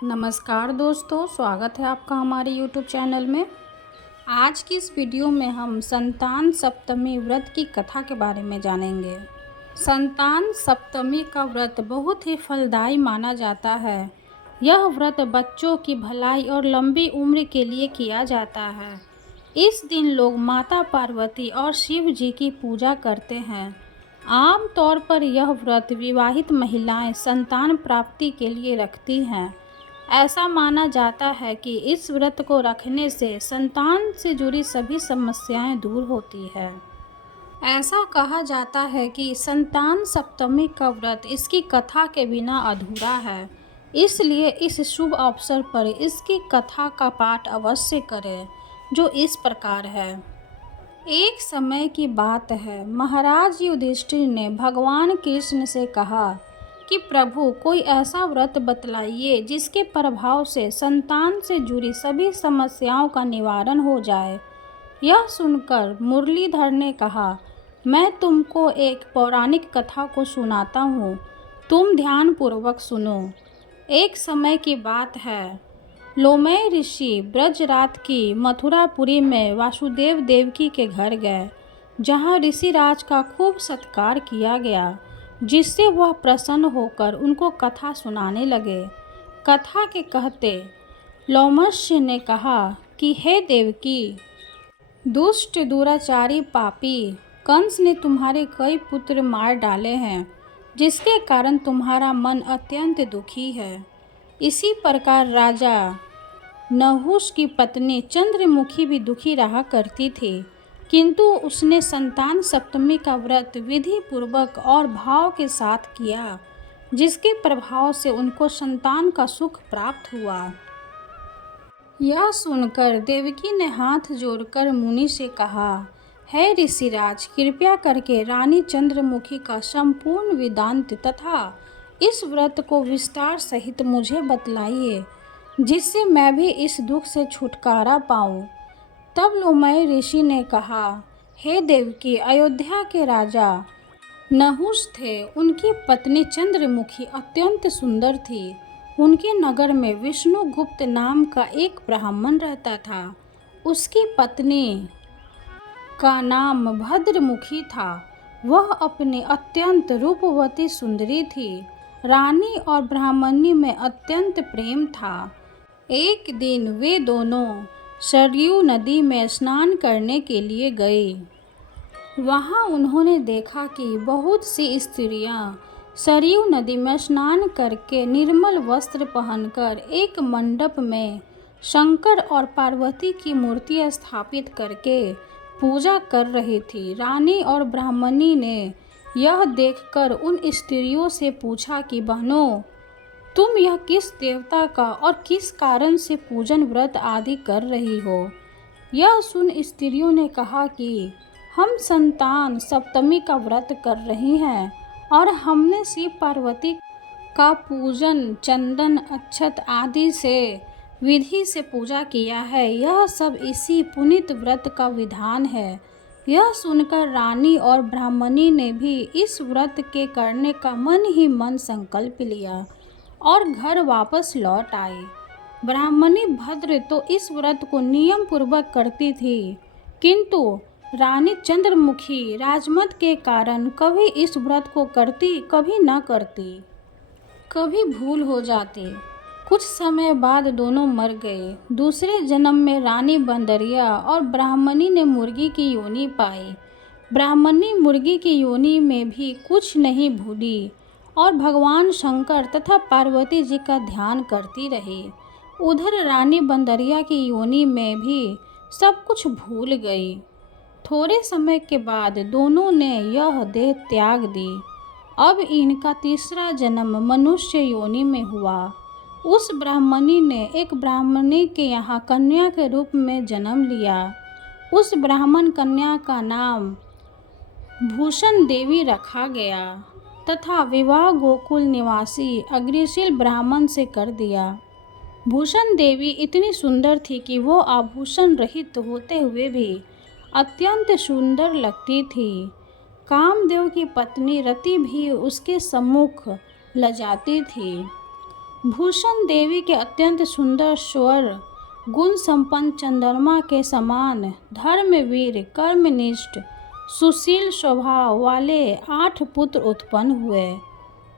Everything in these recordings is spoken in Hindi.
नमस्कार दोस्तों, स्वागत है आपका हमारे YouTube चैनल में। आज की इस वीडियो में हम संतान सप्तमी व्रत की कथा के बारे में जानेंगे। संतान सप्तमी का व्रत बहुत ही फलदायी माना जाता है। यह व्रत बच्चों की भलाई और लंबी उम्र के लिए किया जाता है। इस दिन लोग माता पार्वती और शिव जी की पूजा करते हैं। आम तौर पर यह व्रत विवाहित महिलाएं संतान प्राप्ति के लिए रखती हैं। ऐसा माना जाता है कि इस व्रत को रखने से संतान से जुड़ी सभी समस्याएं दूर होती है। ऐसा कहा जाता है कि संतान सप्तमी का व्रत इसकी कथा के बिना अधूरा है, इसलिए इस शुभ अवसर पर इसकी कथा का पाठ अवश्य करें, जो इस प्रकार है। एक समय की बात है, महाराज युधिष्ठिर ने भगवान कृष्ण से कहा कि प्रभु, कोई ऐसा व्रत बतलाइए जिसके प्रभाव से संतान से जुड़ी सभी समस्याओं का निवारण हो जाए। यह सुनकर मुरलीधर ने कहा, मैं तुमको एक पौराणिक कथा को सुनाता हूँ, तुम ध्यानपूर्वक सुनो। एक समय की बात है, लोमय ऋषि ब्रजरात की मथुरापुरी में वासुदेव देवकी के घर गए, जहाँ ऋषिराज का खूब सत्कार किया गया, जिससे वह प्रसन्न होकर उनको कथा सुनाने लगे। कथा के कहते लोमस्य ने कहा कि हे देवकी, दुष्ट दुराचारी पापी कंस ने तुम्हारे कई पुत्र मार डाले हैं, जिसके कारण तुम्हारा मन अत्यंत दुखी है। इसी प्रकार राजा नहुष की पत्नी चंद्रमुखी भी दुखी रहा करती थी, किंतु उसने संतान सप्तमी का व्रत विधि पूर्वक और भाव के साथ किया, जिसके प्रभाव से उनको संतान का सुख प्राप्त हुआ। यह सुनकर देवकी ने हाथ जोड़कर मुनि से कहा, हे ऋषिराज, कृपया करके रानी चंद्रमुखी का संपूर्ण वेदांत तथा इस व्रत को विस्तार सहित मुझे बतलाइए, जिससे मैं भी इस दुख से छुटकारा पाऊँ। तब लोमय ऋषि ने कहा, हे देवकी, अयोध्या के राजा नहुष थे। उनकी पत्नी चंद्रमुखी अत्यंत सुंदर थी। उनके नगर में विष्णुगुप्त नाम का एक ब्राह्मण रहता था। उसकी पत्नी का नाम भद्रमुखी था। वह अपनी अत्यंत रूपवती सुंदरी थी। रानी और ब्राह्मणी में अत्यंत प्रेम था। एक दिन वे दोनों सरयू नदी में स्नान करने के लिए गए। वहां उन्होंने देखा कि बहुत सी स्त्रियां सरयू नदी में स्नान करके निर्मल वस्त्र पहनकर एक मंडप में शंकर और पार्वती की मूर्ति स्थापित करके पूजा कर रही थी। रानी और ब्राह्मणी ने यह देखकर उन स्त्रियों से पूछा कि बहनों, तुम यह किस देवता का और किस कारण से पूजन व्रत आदि कर रही हो? यह सुन स्त्रियों ने कहा कि हम संतान सप्तमी का व्रत कर रही हैं और हमने शिव पार्वती का पूजन चंदन अक्षत आदि से विधि से पूजा किया है। यह सब इसी पुनीत व्रत का विधान है। यह सुनकर रानी और ब्राह्मणी ने भी इस व्रत के करने का मन ही मन संकल्प लिया और घर वापस लौट आई। ब्राह्मणी भद्र तो इस व्रत को नियम पूर्वक करती थी, किंतु रानी चंद्रमुखी राजमत के कारण कभी इस व्रत को करती, कभी न करती, कभी भूल हो जाती। कुछ समय बाद दोनों मर गए। दूसरे जन्म में रानी बंदरिया और ब्राह्मणी ने मुर्गी की योनि पाई। ब्राह्मणी मुर्गी की योनि में भी कुछ नहीं भूली और भगवान शंकर तथा पार्वती जी का ध्यान करती रही। उधर रानी बंदरिया की योनि में भी सब कुछ भूल गई। थोड़े समय के बाद दोनों ने यह देह त्याग दी। अब इनका तीसरा जन्म मनुष्य योनि में हुआ। उस ब्राह्मणी ने एक ब्राह्मणी के यहाँ कन्या के रूप में जन्म लिया। उस ब्राह्मण कन्या का नाम भूषण देवी रखा गया तथा विवाह गोकुल निवासी अग्रशील ब्राह्मण से कर दिया। भूषण देवी इतनी सुंदर थी कि वो आभूषण रहित होते हुए भी अत्यंत सुंदर लगती थी। कामदेव की पत्नी रति भी उसके सम्मुख लजाती थी। भूषण देवी के अत्यंत सुंदर स्वर, गुण संपन्न चंद्रमा के समान धर्मवीर, कर्मनिष्ठ, सुशील स्वभाव वाले 8 पुत्र उत्पन्न हुए।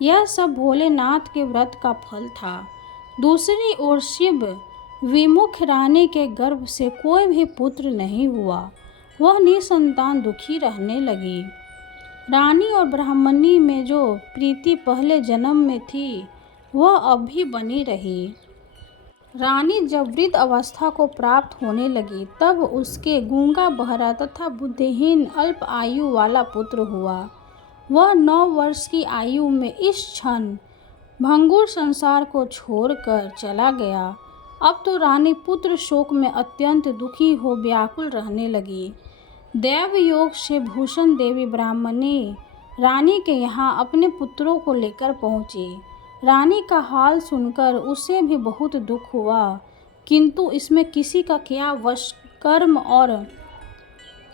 यह सब भोलेनाथ के व्रत का फल था। दूसरी ओर शिव विमुख रानी के गर्भ से कोई भी पुत्र नहीं हुआ। वह निसंतान दुखी रहने लगी। रानी और ब्राह्मणी में जो प्रीति पहले जन्म में थी वह अब भी बनी रही। रानी जब वृद्ध अवस्था को प्राप्त होने लगी तब उसके गूंगा, बहरा तथा बुद्धिहीन अल्प आयु वाला पुत्र हुआ। वह 9 वर्ष की आयु में इस क्षण भंगुर संसार को छोड़कर चला गया। अब तो रानी पुत्र शोक में अत्यंत दुखी हो व्याकुल रहने लगी। दैव योग से भूषण देवी ब्राह्मणी रानी के यहाँ अपने पुत्रों को लेकर पहुँची। रानी का हाल सुनकर उसे भी बहुत दुख हुआ, किंतु इसमें किसी का क्या वश। कर्म और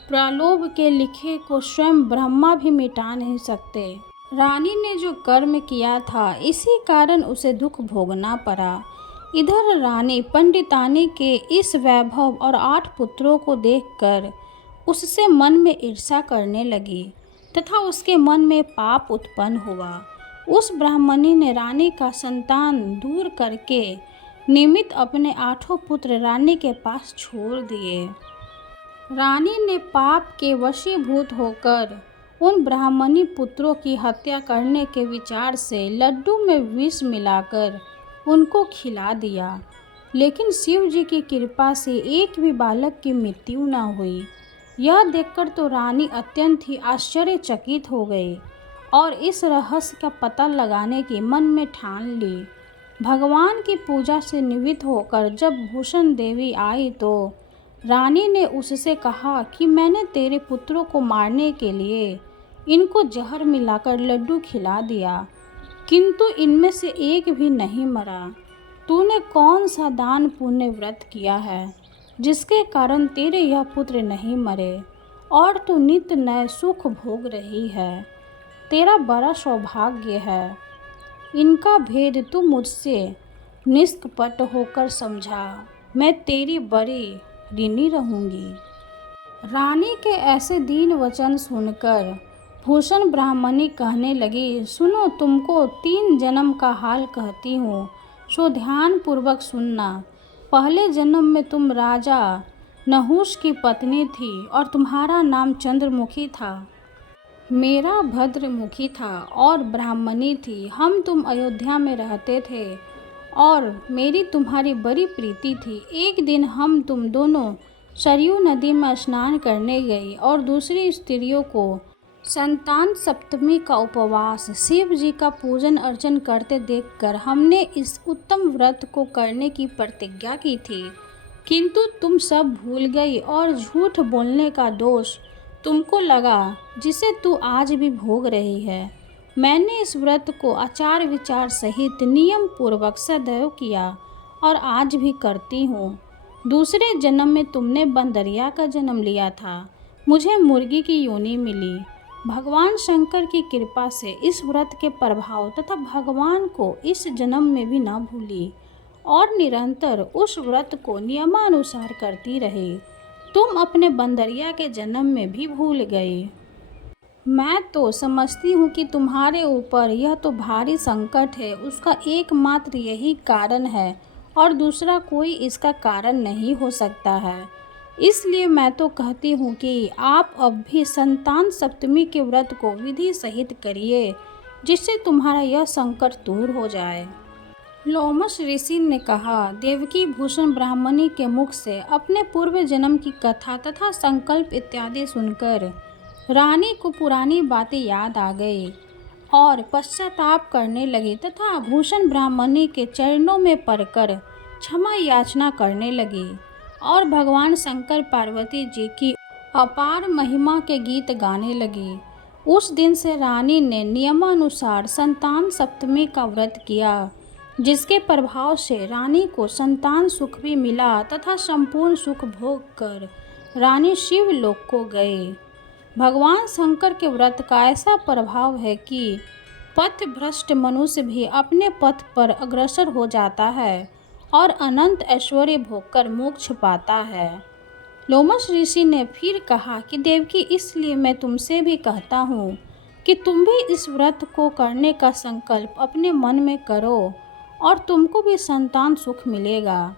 प्रलोभ के लिखे को स्वयं ब्रह्मा भी मिटा नहीं सकते। रानी ने जो कर्म किया था इसी कारण उसे दुख भोगना पड़ा। इधर रानी पंडितानी के इस वैभव और 8 पुत्रों को देखकर उससे मन में ईर्ष्या करने लगी तथा उसके मन में पाप उत्पन्न हुआ। उस ब्राह्मणी ने रानी का संतान दूर करके निमित्त अपने 8 पुत्र रानी के पास छोड़ दिए। रानी ने पाप के वशीभूत होकर उन ब्राह्मणी पुत्रों की हत्या करने के विचार से लड्डू में विष मिलाकर उनको खिला दिया, लेकिन शिव जी की कृपा से एक भी बालक की मृत्यु न हुई। यह देखकर तो रानी अत्यंत ही आश्चर्यचकित हो गई और इस रहस्य का पता लगाने की मन में ठान ली। भगवान की पूजा से निवृत्त होकर जब भूषण देवी आई तो रानी ने उससे कहा कि मैंने तेरे पुत्रों को मारने के लिए इनको जहर मिलाकर लड्डू खिला दिया, किंतु इनमें से एक भी नहीं मरा। तूने कौन सा दान पुण्य व्रत किया है जिसके कारण तेरे यह पुत्र नहीं मरे और तू नित्य नए सुख भोग रही है? तेरा बड़ा सौभाग्य है। इनका भेद तू मुझसे निष्कपट होकर समझा। मैं तेरी बड़ी ऋणी रहूंगी। रानी के ऐसे दीन वचन सुनकर भूषण ब्राह्मणी कहने लगी, सुनो, तुमको 3 जन्म का हाल कहती हूँ, सो ध्यान पूर्वक सुनना। पहले जन्म में तुम राजा नहुष की पत्नी थी और तुम्हारा नाम चंद्रमुखी था। मेरा भद्रमुखी था और ब्राह्मणी थी। तुम अयोध्या में रहते थे और मेरी तुम्हारी बड़ी प्रीति थी। एक दिन तुम दोनों सरयू नदी में स्नान करने गई और दूसरी स्त्रियों को संतान सप्तमी का उपवास, शिव जी का पूजन अर्चन करते देखकर हमने इस उत्तम व्रत को करने की प्रतिज्ञा की थी, किंतु तुम सब भूल गई और झूठ बोलने का दोष तुमको लगा, जिसे तू आज भी भोग रही है। मैंने इस व्रत को आचार विचार सहित नियम पूर्वक सदैव किया और आज भी करती हूँ। दूसरे जन्म में तुमने बंदरिया का जन्म लिया था, मुझे मुर्गी की योनि मिली। भगवान शंकर की कृपा से इस व्रत के प्रभाव तथा भगवान को इस जन्म में भी न भूली और निरंतर उस व्रत को नियमानुसार करती रही। तुम अपने बंदरिया के जन्म में भी भूल गई। मैं तो समझती हूँ कि तुम्हारे ऊपर यह तो भारी संकट है, उसका एकमात्र यही कारण है और दूसरा कोई इसका कारण नहीं हो सकता है। इसलिए मैं तो कहती हूँ कि आप अब भी संतान सप्तमी के व्रत को विधि सहित करिए, जिससे तुम्हारा यह संकट दूर हो जाए। लोमश ऋषि ने कहा, देवकी भूषण ब्राह्मणी के मुख से अपने पूर्व जन्म की कथा तथा संकल्प इत्यादि सुनकर रानी को पुरानी बातें याद आ गई और पश्चाताप करने लगी तथा भूषण ब्राह्मणी के चरणों में पड़कर क्षमा याचना करने लगी और भगवान शंकर पार्वती जी की अपार महिमा के गीत गाने लगी। उस दिन से रानी ने नियमानुसार संतान सप्तमी का व्रत किया, जिसके प्रभाव से रानी को संतान सुख भी मिला तथा संपूर्ण सुख भोग कर रानी शिवलोक को गई। भगवान शंकर के व्रत का ऐसा प्रभाव है कि पथभ्रष्ट मनुष्य भी अपने पथ पर अग्रसर हो जाता है और अनंत ऐश्वर्य भोगकर मोक्ष पाता है। लोमश ऋषि ने फिर कहा कि देवकी, इसलिए मैं तुमसे भी कहता हूँ कि तुम भी इस व्रत को करने का संकल्प अपने मन में करो और तुमको भी संतान सुख मिलेगा।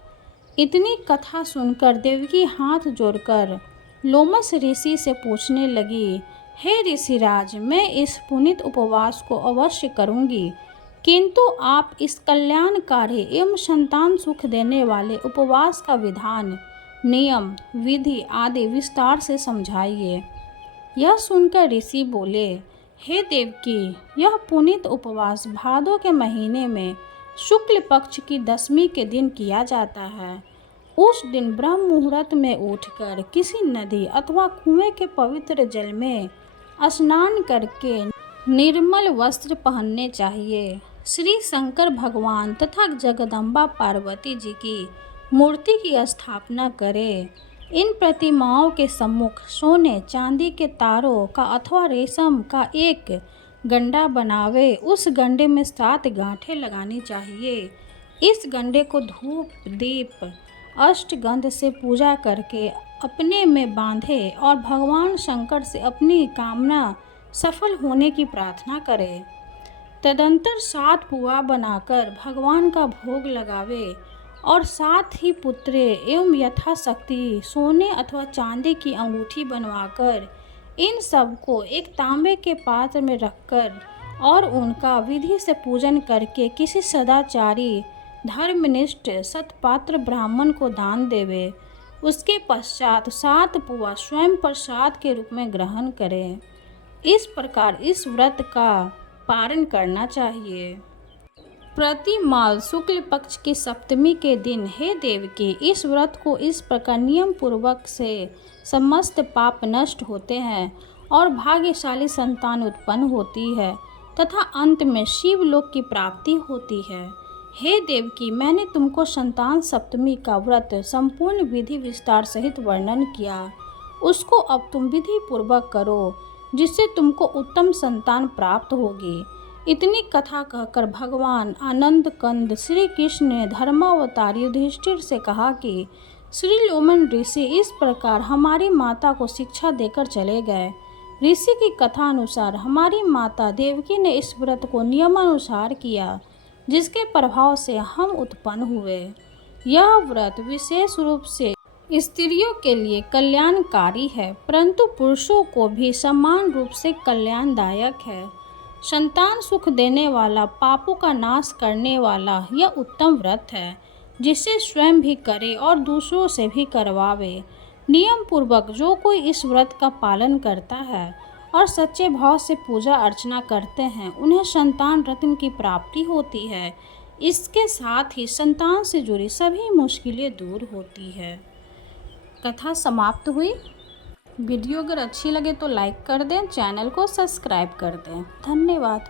इतनी कथा सुनकर देवकी हाथ जोड़कर लोमश ऋषि से पूछने लगी, हे ऋषिराज, मैं इस पुनीत उपवास को अवश्य करूंगी, किंतु आप इस कल्याणकारी एवं संतान सुख देने वाले उपवास का विधान, नियम, विधि आदि विस्तार से समझाइए। यह सुनकर ऋषि बोले, हे देवकी, यह पुनीत उपवास भादों के महीने में शुक्ल पक्ष की 10वीं के दिन किया जाता है। उस दिन ब्रह्म मुहूर्त में उठकर किसी नदी अथवा कुएं के पवित्र जल में स्नान करके निर्मल वस्त्र पहनने चाहिए। श्री शंकर भगवान तथा जगदम्बा पार्वती जी की मूर्ति की स्थापना करें। इन प्रतिमाओं के सम्मुख सोने चांदी के तारों का अथवा रेशम का एक गंडा बनावे। उस गंडे में 7 गांठें लगानी चाहिए। इस गंडे को धूप दीप अष्टगंध से पूजा करके अपने में बांधे और भगवान शंकर से अपनी कामना सफल होने की प्रार्थना करे। तदंतर 7 पुआ बनाकर भगवान का भोग लगावे और साथ ही पुत्रे एवं यथाशक्ति सोने अथवा चांदी की अंगूठी बनवाकर इन सब को एक तांबे के पात्र में रखकर और उनका विधि से पूजन करके किसी सदाचारी धर्मनिष्ठ सत्पात्र ब्राह्मण को दान देवे। उसके पश्चात 7 पुआ स्वयं प्रसाद के रूप में ग्रहण करें। इस प्रकार इस व्रत का पारण करना चाहिए। प्रति माल शुक्ल पक्ष की 7वीं के दिन, हे देवकी, इस व्रत को इस प्रकार नियम पूर्वक से समस्त पाप नष्ट होते हैं और भाग्यशाली संतान उत्पन्न होती है तथा अंत में शिवलोक की प्राप्ति होती है। हे देवकी, मैंने तुमको संतान सप्तमी का व्रत संपूर्ण विधि विस्तार सहित वर्णन किया। उसको अब तुम विधि पूर्वक करो, जिससे तुमको उत्तम संतान प्राप्त होगी। इतनी कथा कहकर भगवान आनंद कंद श्री कृष्ण ने धर्मावतार युधिष्ठिर से कहा कि श्री लोमन ऋषि इस प्रकार हमारी माता को शिक्षा देकर चले गए। ऋषि की कथा अनुसार हमारी माता देवकी ने इस व्रत को नियमानुसार किया, जिसके प्रभाव से हम उत्पन्न हुए। यह व्रत विशेष रूप से स्त्रियों के लिए कल्याणकारी है, परंतु पुरुषों को भी समान रूप से कल्याणदायक है। संतान सुख देने वाला, पापों का नाश करने वाला यह उत्तम व्रत है, जिसे स्वयं भी करे और दूसरों से भी करवावे। नियम पूर्वक जो कोई इस व्रत का पालन करता है और सच्चे भाव से पूजा अर्चना करते हैं, उन्हें संतान रत्न की प्राप्ति होती है। इसके साथ ही संतान से जुड़ी सभी मुश्किलें दूर होती है। कथा समाप्त हुई। वीडियो अगर अच्छी लगे तो लाइक कर दें, चैनल को सब्सक्राइब कर दें। धन्यवाद।